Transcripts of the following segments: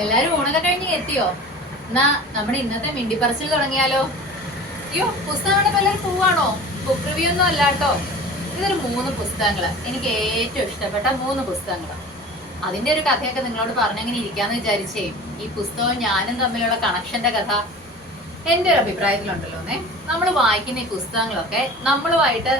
എല്ലാരും ഊണൊക്കെ കഴിഞ്ഞ് എത്തിയോ? എന്നാ നമ്മുടെ ഇന്നത്തെ മിണ്ടിപ്പറച്ചിൽ തുടങ്ങിയാലോ? അയ്യോ, പുസ്തകം കണ്ടപ്പോ എല്ലാവരും പോവാണോ? ബുക്ക് റിവ്യൂ ഒന്നും അല്ല കേട്ടോ. ഇതൊരു 3 പുസ്തകങ്ങള്, എനിക്ക് ഏറ്റവും ഇഷ്ടപ്പെട്ട 3 പുസ്തകങ്ങള്. അതിന്റെ ഒരു കഥയൊക്കെ നിങ്ങളോട് പറഞ്ഞെങ്ങനെ ഇരിക്കാന്ന് വിചാരിച്ചേ. ഈ പുസ്തകവും ഞാനും തമ്മിലുള്ള കണക്ഷന്റെ കഥ എന്റെ ഒരു അഭിപ്രായത്തിലുണ്ടല്ലോന്നേ. നമ്മൾ വായിക്കുന്ന ഈ പുസ്തകങ്ങളൊക്കെ നമ്മളുമായിട്ട്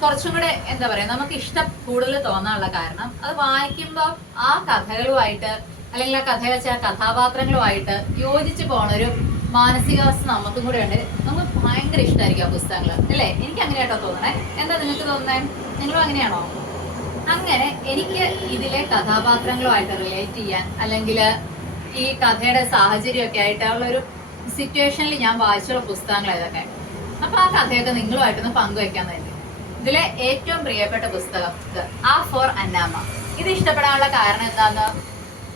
കുറച്ചും കൂടെ എന്താ പറയാ, നമുക്ക് ഇഷ്ടം കൂടുതൽ തോന്നാനുള്ള കാരണം അത് വായിക്കുമ്പോൾ ആ കഥകളുമായിട്ട് അല്ലെങ്കിൽ ആ കഥയിൽ വെച്ച ആ കഥാപാത്രങ്ങളുമായിട്ട് യോജിച്ച് പോണ ഒരു മാനസികാവസ്ഥ നമുക്കും കൂടെ ഉണ്ട്. നമുക്ക് ഭയങ്കര ഇഷ്ടമായിരിക്കും ആ പുസ്തകങ്ങൾ, അല്ലേ? എനിക്ക് അങ്ങനെയാട്ടോ തോന്നണേ. എന്താ നിങ്ങൾക്ക് തോന്നണേ? നിങ്ങളും അങ്ങനെയാണോ? അങ്ങനെ എനിക്ക് ഇതിലെ കഥാപാത്രങ്ങളുമായിട്ട് റിലേറ്റ് ചെയ്യാൻ അല്ലെങ്കിൽ ഈ കഥയുടെ സാഹചര്യമൊക്കെ ആയിട്ടുള്ള ഒരു സിറ്റുവേഷനിൽ ഞാൻ വായിച്ചുള്ള പുസ്തകങ്ങൾ ഇതൊക്കെ. അപ്പൊ ആ കഥയൊക്കെ നിങ്ങളുമായിട്ടൊന്ന് പങ്കുവെക്കാൻ വേണ്ടി ഇതിലെ ഏറ്റവും പ്രിയപ്പെട്ട പുസ്തകം ആ ഫോർ അന്നാമ. ഇത് ഇഷ്ടപ്പെടാനുള്ള കാരണം എന്താന്ന്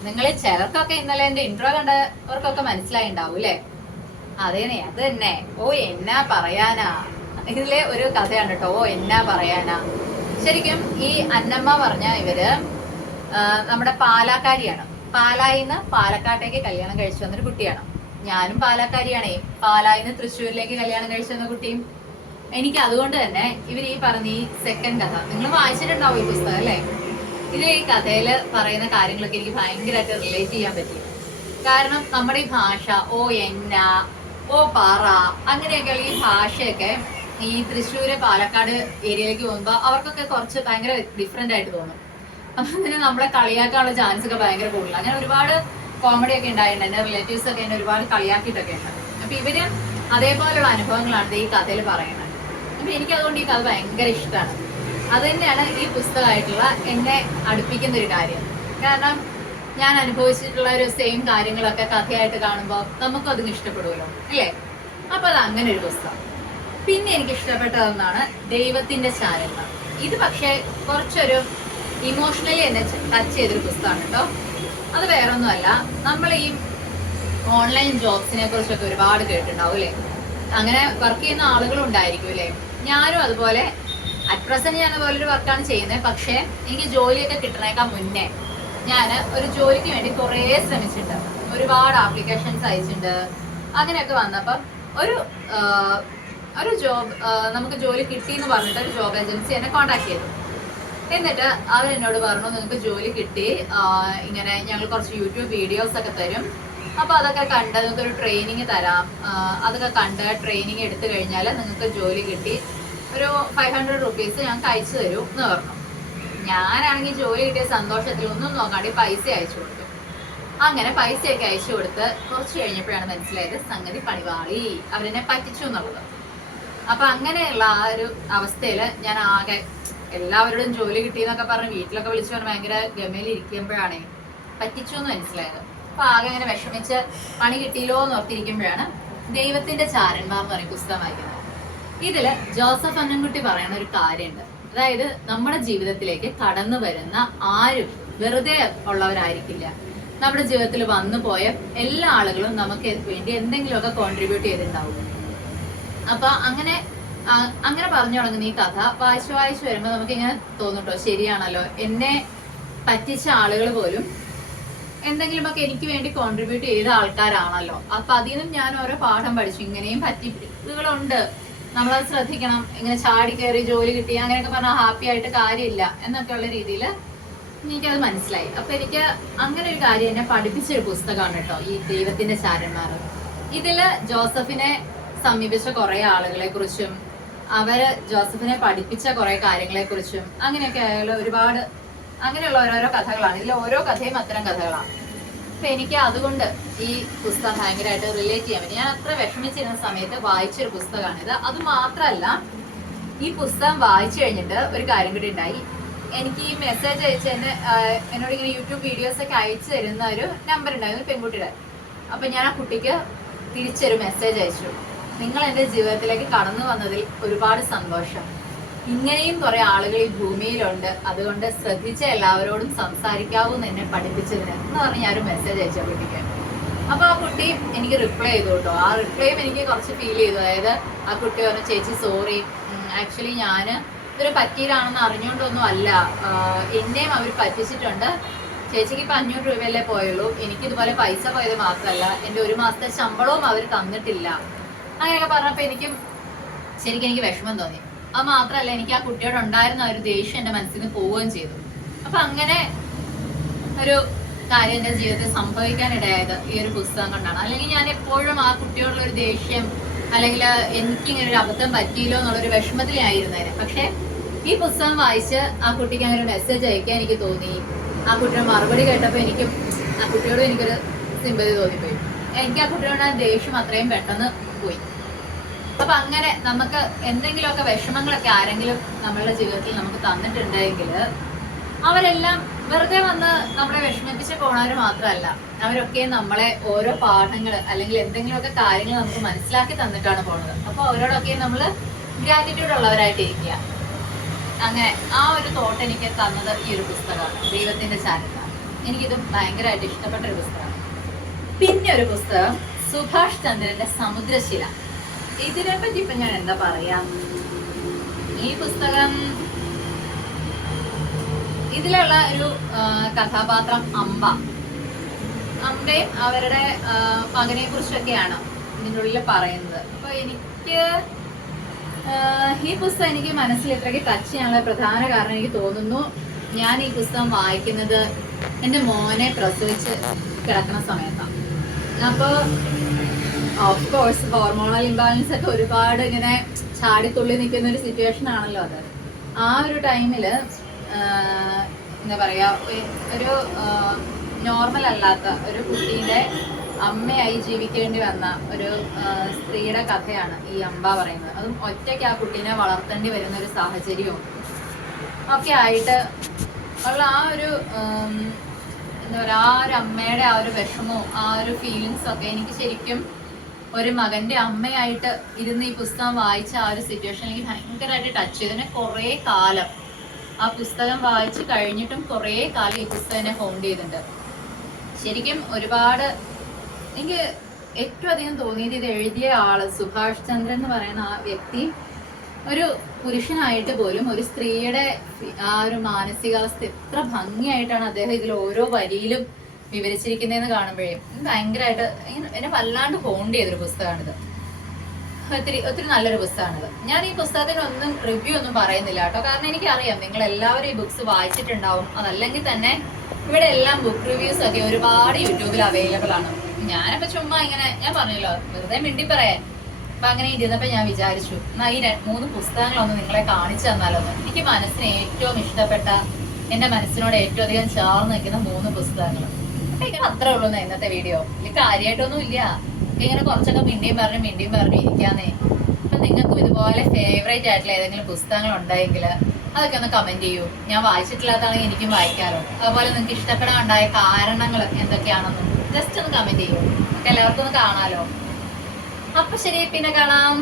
നിങ്ങളിൽ ചിലർക്കൊക്കെ ഇന്നലെ എന്റെ ഇൻട്രോ കണ്ടവർക്കൊക്കെ മനസ്സിലായിണ്ടാവും അല്ലേ? അതേനെ, അത് തന്നെ. ഓ എന്നാ പറയാനാ, ഇതിലെ ഒരു കഥയാണ് കേട്ടോ. ഓ എന്നാ പറയാനാ. ശരിക്കും ഈ അന്നമ്മ പറഞ്ഞ ഇവര് നമ്മുടെ പാലാക്കാരിയാണ്. പാലായിന്ന് പാലക്കാട്ടേക്ക് കല്യാണം കഴിച്ചു വന്നൊരു കുട്ടിയാണ്. ഞാനും പാലക്കാരിയാണേ. പാലായിന്ന് തൃശ്ശൂരിലേക്ക് കല്യാണം കഴിച്ചു വന്ന കുട്ടിയും. എനിക്ക് അതുകൊണ്ട് തന്നെ ഇവർ ഈ പറഞ്ഞ ഈ സെക്കൻഡ് കഥ നിങ്ങൾ വായിച്ചിട്ടുണ്ടാവും ഈ പുസ്തകം, അല്ലേ? ഇത് ഈ കഥയില് പറയുന്ന കാര്യങ്ങളൊക്കെ എനിക്ക് ഭയങ്കരമായിട്ട് റിലേറ്റ് ചെയ്യാൻ പറ്റി. കാരണം നമ്മുടെ ഈ ഭാഷ, ഓ എന്ന, ഓ പറ, അങ്ങനെയൊക്കെയുള്ള ഈ ഭാഷയൊക്കെ ഈ തൃശ്ശൂര് പാലക്കാട് ഏരിയയിലേക്ക് പോകുമ്പോ അവർക്കൊക്കെ കുറച്ച് ഭയങ്കര ഡിഫറെന്റ് ആയിട്ട് തോന്നും. അപ്പൊ അതിന് നമ്മളെ കളിയാക്കാനുള്ള ചാൻസ് ഒക്കെ ഭയങ്കര കൂടുതലാണ്. അങ്ങനെ ഒരുപാട് കോമഡി ഒക്കെ ഉണ്ടായിട്ടുണ്ട്. എന്റെ റിലേറ്റീവ്സ് ഒക്കെ എന്നെ ഒരുപാട് കളിയാക്കിയിട്ടൊക്കെ ഉണ്ട്. അപ്പൊ ഇവര് അതേപോലെയുള്ള അനുഭവങ്ങളാണ് ഈ കഥയിൽ പറയുന്നത്. അപ്പൊ എനിക്ക് അതുകൊണ്ട് ഈ കഥ ഭയങ്കര ഇഷ്ടമാണ്. അത് തന്നെയാണ് ഈ പുസ്തകമായിട്ടുള്ള എന്നെ അടുപ്പിക്കുന്ന ഒരു കാര്യം. കാരണം ഞാൻ അനുഭവിച്ചിട്ടുള്ള ഒരു സെയിം കാര്യങ്ങളൊക്കെ കഥയായിട്ട് കാണുമ്പോൾ നമുക്കതിന് ഇഷ്ടപ്പെടുമല്ലോ, അല്ലേ? അപ്പൊ അത് അങ്ങനെ ഒരു പുസ്തകം. പിന്നെ എനിക്ക് ഇഷ്ടപ്പെട്ടതെന്നാണ് ദൈവത്തിന്റെ ചാരന്മാർ. ഇത് പക്ഷെ കുറച്ചൊരു ഇമോഷണലി എന്നെ ടച്ച് ചെയ്തൊരു പുസ്തകമാണ് കേട്ടോ. അത് വേറൊന്നുമല്ല, നമ്മൾ ഈ ഓൺലൈൻ ജോബ്സിനെ കുറിച്ചൊക്കെ ഒരുപാട് കേട്ടിട്ടുണ്ടാവും അല്ലേ? അങ്ങനെ വർക്ക് ചെയ്യുന്ന ആളുകളും ഉണ്ടായിരിക്കും അല്ലേ? ഞാനും അതുപോലെ അറ്റ് പ്രസന്റ് ഞാൻ അതുപോലൊരു വർക്കാണ് ചെയ്യുന്നത്. പക്ഷെ എനിക്ക് ജോലിയൊക്കെ കിട്ടണേക്കാൾ മുന്നേ ഞാൻ ഒരു ജോലിക്ക് വേണ്ടി കുറേ ശ്രമിച്ചിട്ടുണ്ട്. ഒരുപാട് ആപ്ലിക്കേഷൻസ് അയച്ചിട്ടുണ്ട്. അങ്ങനെയൊക്കെ വന്നപ്പം ഒരു ജോബ് നമുക്ക് ജോലി കിട്ടി എന്ന് പറഞ്ഞിട്ട് ഒരു ജോബ് ഏജൻസി എന്നെ കോൺടാക്ട് ചെയ്തു. എന്നിട്ട് അവരെന്നോട് പറഞ്ഞു, നിങ്ങൾക്ക് ജോലി കിട്ടി, ഇങ്ങനെ ഞങ്ങൾ കുറച്ച് യൂട്യൂബ് വീഡിയോസ് ഒക്കെ തരും, അപ്പൊ അതൊക്കെ കണ്ട് നിങ്ങൾക്ക് ഒരു ട്രെയിനിങ് തരാം, അതൊക്കെ കണ്ട് ട്രെയിനിങ് എടുത്തു കഴിഞ്ഞാൽ നിങ്ങൾക്ക് ജോലി കിട്ടി, ഒരു 500 rupees ഞങ്ങൾക്ക് അയച്ചു തരൂ എന്ന് പറഞ്ഞു. ഞാനാണെങ്കിൽ ജോലി കിട്ടിയ സന്തോഷത്തിൽ ഒന്നും നോക്കാണ്ട് പൈസ അയച്ചു കൊടുത്തു. അങ്ങനെ പൈസയൊക്കെ അയച്ചു കൊടുത്ത് കുറച്ച് കഴിഞ്ഞപ്പോഴാണ് മനസ്സിലായത് സംഗതി പണിവാളി, അവരെന്നെ പറ്റിച്ചു എന്നുള്ളത്. അപ്പൊ അങ്ങനെയുള്ള ആ ഒരു അവസ്ഥയിൽ ഞാൻ ആകെ എല്ലാവരോടും ജോലി കിട്ടിയെന്നൊക്കെ പറഞ്ഞ് വീട്ടിലൊക്കെ വിളിച്ചു പറഞ്ഞ് ഭയങ്കര ഗമയിലിരിക്കുമ്പോഴാണ് പറ്റിച്ചു എന്ന് മനസ്സിലായത്. അപ്പൊ ആകെ അങ്ങനെ വിഷമിച്ച് പണി കിട്ടിയില്ലോ എന്ന് ഓർത്തിരിക്കുമ്പോഴാണ് ദൈവത്തിന്റെ ചാരന്മാർ എന്ന് പറയുന്ന പുസ്തകം വായിക്കുന്നത്. ഇതില് ജോസഫ് അന്നൻകുട്ടി പറയുന്ന ഒരു കാര്യമുണ്ട്. അതായത് നമ്മുടെ ജീവിതത്തിലേക്ക് കടന്നു വരുന്ന ആരും വെറുതെ ഉള്ളവരായിരിക്കില്ല. നമ്മുടെ ജീവിതത്തിൽ വന്നു പോയ എല്ലാ ആളുകളും നമുക്ക് വേണ്ടി എന്തെങ്കിലുമൊക്കെ കോൺട്രിബ്യൂട്ട് ചെയ്തിട്ടുണ്ടാവും. അപ്പൊ അങ്ങനെ പറഞ്ഞു തുടങ്ങുന്ന ഈ കഥ വായിച്ചു വരുമ്പോൾ നമുക്ക് ഇങ്ങനെ തോന്നുട്ടോ, ശരിയാണല്ലോ, എന്നെ പറ്റിച്ച ആളുകൾ പോലും എന്തെങ്കിലുമൊക്കെ എനിക്ക് വേണ്ടി കോൺട്രിബ്യൂട്ട് ചെയ്ത ആൾക്കാരാണല്ലോ. അപ്പൊ അതിൽ നിന്നും ഞാൻ ഓരോ പാഠം പഠിച്ചു. ഇങ്ങനെയും പറ്റിപ്പുകളുണ്ട്, നമ്മളത് ശ്രദ്ധിക്കണം. ഇങ്ങനെ ചാടി കയറി ജോലി കിട്ടി അങ്ങനെയൊക്കെ പറഞ്ഞാൽ ഹാപ്പി ആയിട്ട് കാര്യമില്ല എന്നൊക്കെയുള്ള രീതിയിൽ എനിക്കത് മനസ്സിലായി. അപ്പൊ എനിക്ക് അങ്ങനെ ഒരു കാര്യം എന്നെ പഠിപ്പിച്ചൊരു പുസ്തകമാണ് കേട്ടോ ഈ ദൈവത്തിന്റെ ചാരന്മാർ. ഇതില് ജോസഫിനെ സമീപിച്ച കുറെ ആളുകളെ കുറിച്ചും അവര് ജോസഫിനെ പഠിപ്പിച്ച കുറെ കാര്യങ്ങളെ കുറിച്ചും അങ്ങനെയൊക്കെ ആയാലും ഒരുപാട് അങ്ങനെയുള്ള ഓരോരോ കഥകളാണ്. ഇതിൽ ഓരോ കഥയും അത്തരം കഥകളാണ്. അപ്പൊ എനിക്ക് അതുകൊണ്ട് ഈ പുസ്തകം ഭയങ്കരമായിട്ട് റിലേറ്റ് ചെയ്യാൻ പറ്റും. ഞാൻ അത്ര വിഷമിച്ചിരുന്ന സമയത്ത് വായിച്ചൊരു പുസ്തകമാണിത്. അത് മാത്രമല്ല, ഈ പുസ്തകം വായിച്ചു കഴിഞ്ഞിട്ട് ഒരു കാര്യം കൂടി ഉണ്ടായി. എനിക്ക് ഈ മെസ്സേജ് അയച്ചതിന് എന്നോട് ഇങ്ങനെ യൂട്യൂബ് വീഡിയോസ് ഒക്കെ അയച്ചു തരുന്ന ഒരു നമ്പർ ഉണ്ടായിരുന്നു, പെൺകുട്ടിയുടെ. അപ്പൊ ഞാൻ ആ കുട്ടിക്ക് തിരിച്ചൊരു മെസ്സേജ് അയച്ചു, നിങ്ങൾ എൻ്റെ ജീവിതത്തിലേക്ക് കടന്നു വന്നതിൽ ഒരുപാട് സന്തോഷം. ഇങ്ങനെയും കുറെ ആളുകൾ ഈ ഭൂമിയിലുണ്ട്, അതുകൊണ്ട് ശ്രദ്ധിച്ച എല്ലാവരോടും സംസാരിക്കാവൂന്ന് എന്നെ പഠിപ്പിച്ചതിന് എന്ന് പറഞ്ഞ് ഞാനൊരു മെസ്സേജ് അയച്ചു കുട്ടിക്ക്. അപ്പൊ ആ കുട്ടി എനിക്ക് റിപ്ലൈ ചെയ്തു കേട്ടോ. ആ റിപ്ലൈയും എനിക്ക് കുറച്ച് ഫീൽ ചെയ്തു. അതായത് ആ കുട്ടി പറഞ്ഞു, ചേച്ചി സോറി, ആക്ച്വലി ഞാൻ ഇതൊരു പറ്റിയതാണെന്ന് അറിഞ്ഞുകൊണ്ടൊന്നും അല്ല, എന്നെയും അവർ പറ്റിച്ചിട്ടുണ്ട്, ചേച്ചിക്ക് ഇപ്പൊ 500 രൂപയല്ലേ പോയുള്ളൂ. എനിക്ക് ഇതുപോലെ പൈസ പോയത് മാത്രമല്ല, എന്റെ 1 മാസത്തെ ശമ്പളവും അവർ തന്നിട്ടില്ല. അങ്ങനെയൊക്കെ പറഞ്ഞപ്പോ ശരിക്കും എനിക്ക് വിഷമം തോന്നി. അത് മാത്രമല്ല, എനിക്ക് ആ കുട്ടിയോട് ഉണ്ടായിരുന്ന ഒരു ദേഷ്യം എന്റെ മനസ്സിൽ നിന്ന് പോവുകയും ചെയ്തു. അപ്പൊ അങ്ങനെ ഒരു കാര്യം എന്റെ ജീവിതത്തിൽ സംഭവിക്കാനിടയായത് ഈ ഒരു പുസ്തകം കൊണ്ടാണ്. അല്ലെങ്കിൽ ഞാൻ എപ്പോഴും ആ കുട്ടിയോടുള്ള ഒരു ദേഷ്യം, അല്ലെങ്കിൽ എനിക്കിങ്ങനെ ഒരു അബദ്ധം പറ്റിയില്ലോ എന്നുള്ളൊരു വിഷമത്തിലായിരുന്നേനെ. പക്ഷെ ഈ പുസ്തകം വായിച്ച് ആ കുട്ടിക്ക് അങ്ങനെ ഒരു മെസ്സേജ് അയക്കാൻ എനിക്ക് തോന്നി. ആ കുട്ടിയുടെ മറുപടി കേട്ടപ്പോൾ ആ കുട്ടിയോടും എനിക്കൊരു സിമ്പതി തോന്നിപ്പോയി. എനിക്ക് ആ കുട്ടിയോട് ആ ദേഷ്യം അത്രയും പെട്ടെന്ന് പോയി. അപ്പൊ അങ്ങനെ നമുക്ക് എന്തെങ്കിലുമൊക്കെ വിഷമങ്ങളൊക്കെ ആരെങ്കിലും നമ്മളുടെ ജീവിതത്തിൽ നമുക്ക് തന്നിട്ടുണ്ടെങ്കിൽ അവരെല്ലാം വെറുതെ വന്ന് നമ്മളെ വിഷമിപ്പിച്ച് പോണവർ മാത്രമല്ല, അവരൊക്കെ നമ്മളെ ഓരോ പാഠങ്ങൾ അല്ലെങ്കിൽ എന്തെങ്കിലുമൊക്കെ കാര്യങ്ങൾ നമുക്ക് മനസ്സിലാക്കി തന്നിട്ടാണ് പോണത്. അപ്പൊ അവരോടൊക്കെ നമ്മൾ ഗ്രാറ്റിറ്റ്യൂഡ് ഉള്ളവരായിട്ട് ഇരിക്കുക. അങ്ങനെ ആ ഒരു തോട്ട് എനിക്ക് തന്നത് ഈ ഒരു പുസ്തകമാണ്, ദൈവത്തിന്റെ ചാനലാണ്. എനിക്കിത് ഭയങ്കരമായിട്ട് ഇഷ്ടപ്പെട്ട ഒരു പുസ്തകമാണ്. പിന്നെ ഒരു പുസ്തകം സുഭാഷ് ചന്ദ്രന്റെ സമുദ്രശില. ഇതിനെ പറ്റി ഇപ്പൊ ഞാൻ എന്താ പറയാ, ഈ പുസ്തകം ഇതിലുള്ള ഒരു കഥാപാത്രം അമ്പയും അവരുടെ മകനെ കുറിച്ചൊക്കെയാണ് ഇതിൻ്റെ ഉള്ളിൽ പറയുന്നത്. അപ്പൊ എനിക്ക് ഈ പുസ്തകം എനിക്ക് മനസ്സിൽ ഇത്രയ്ക്ക് ടച്ച് ചെയ്യാനുള്ള പ്രധാന കാരണം എനിക്ക് തോന്നുന്നു, ഞാൻ ഈ പുസ്തകം വായിക്കുന്നത് എൻ്റെ മോനെ പ്രസവിച്ച് കിടക്കുന്ന സമയത്താണ്. അപ്പോൾ ഓഫ് കോഴ്സ് ഹോർമോണൽ ഇംബാലൻസ് ഒക്കെ ഒരുപാട് ഇങ്ങനെ ചാടിത്തുള്ളി നിൽക്കുന്ന ഒരു സിറ്റുവേഷൻ ആണല്ലോ അത്. ആ ഒരു ടൈമില് എന്താ പറയാ, ഒരു നോർമൽ അല്ലാത്ത ഒരു കുട്ടീൻ്റെ അമ്മയായി ജീവിക്കേണ്ടി വന്ന ഒരു സ്ത്രീയുടെ കഥയാണ് ഈ അമ്പ പറയുന്നത്. അതും ഒറ്റയ്ക്ക് ആ കുട്ടീനെ വളർത്തേണ്ടി വരുന്ന ഒരു സാഹചര്യവും ഒക്കെ ആയിട്ട് ഉള്ള ആ ഒരു എന്താ പറയുക, ആ ഒരു അമ്മയുടെ ആ ഒരു വിഷമവും ആ ഒരു ഫീലിങ്സ് ഒക്കെ എനിക്ക് ശരിക്കും ഒരു മകന്റെ അമ്മയായിട്ട് ഇരുന്ന് ഈ പുസ്തകം വായിച്ച ആ ഒരു സിറ്റുവേഷൻ എനിക്ക് ഭയങ്കരമായിട്ട് ടച്ച് ചെയ്തു. എന്നെ കുറേ കാലം ആ പുസ്തകം വായിച്ച് കഴിഞ്ഞിട്ടും കുറേ കാലം ഈ പുസ്തകം എന്നെ ഹോണ്ട് ചെയ്തിട്ടുണ്ട്. ശരിക്കും ഒരുപാട് എനിക്ക് ഏറ്റവും അധികം തോന്നിയത് ഇത് എഴുതിയ ആള് സുഭാഷ് ചന്ദ്രൻ എന്ന് പറയുന്ന ആ വ്യക്തി ഒരു പുരുഷനായിട്ട് പോലും ഒരു സ്ത്രീയുടെ ആ ഒരു മാനസികാവസ്ഥ എത്ര ഭംഗിയായിട്ടാണ് അദ്ദേഹം ഇതിൽ ഓരോ വരിയിലും വിവരിച്ചിരിക്കുന്നതെന്ന് കാണുമ്പോഴേ ഭയങ്കരമായിട്ട് എന്നെ വല്ലാണ്ട് ഹോണ്ട് ചെയ്തൊരു പുസ്തകമാണിത്. ഒത്തിരി നല്ലൊരു പുസ്തകമാണിത്. ഞാൻ ഈ പുസ്തകത്തിനൊന്നും റിവ്യൂ ഒന്നും പറയുന്നില്ല കേട്ടോ, കാരണം എനിക്കറിയാം നിങ്ങൾ എല്ലാവരും ഈ ബുക്സ് വായിച്ചിട്ടുണ്ടാവും. അതല്ലെങ്കിൽ തന്നെ ഇവിടെ എല്ലാം ബുക്ക് റിവ്യൂസ് ഒക്കെ ഒരുപാട് യൂട്യൂബിൽ അവൈലബിൾ ആണ്. ഞാനപ്പോ ചുമ്മാ ഇങ്ങനെ ഞാൻ പറഞ്ഞല്ലോ വെറുതെ മിണ്ടി പറയാൻ. അപ്പൊ അങ്ങനെ ഇരുന്നപ്പോ ഞാൻ വിചാരിച്ചു എന്നാ ഈ 3 പുസ്തകങ്ങളൊന്ന് നിങ്ങളെ കാണിച്ചു തന്നാലൊന്ന്. എനിക്ക് മനസ്സിന് ഏറ്റവും ഇഷ്ടപ്പെട്ട, എന്റെ മനസ്സിനോട് ഏറ്റവും അധികം ചേർന്ന് നിൽക്കുന്ന 3 പുസ്തകങ്ങൾ. അപ്പൊ ഇങ്ങനെ അത്രേ ഉള്ളൂ ഇന്നത്തെ വീഡിയോ. ഇത് കാര്യമായിട്ടൊന്നും ഇല്ല, ഇങ്ങനെ കുറച്ചൊക്കെ മിണ്ടിയും പറഞ്ഞു ഇരിക്കാന്നേ. അപ്പൊ നിങ്ങൾക്കും ഇതുപോലെ ഫേവറേറ്റ് ആയിട്ടുള്ള ഏതെങ്കിലും പുസ്തകങ്ങൾ ഉണ്ടെങ്കിൽ അതൊക്കെ ഒന്ന് കമന്റ് ചെയ്യൂ. ഞാൻ വായിച്ചിട്ടില്ലാത്താണെങ്കിൽ എനിക്കും വായിക്കാമല്ലോ. അതുപോലെ നിങ്ങൾക്ക് ഇഷ്ടപ്പെടാൻ ഉണ്ടായ കാരണങ്ങൾ എന്തൊക്കെയാണെന്നും ജസ്റ്റ് ഒന്ന് കമന്റ് ചെയ്യൂ. നമുക്ക് എല്ലാവർക്കും ഒന്ന് കാണാലോ. അപ്പൊ ശരി, പിന്നെ കാണാം.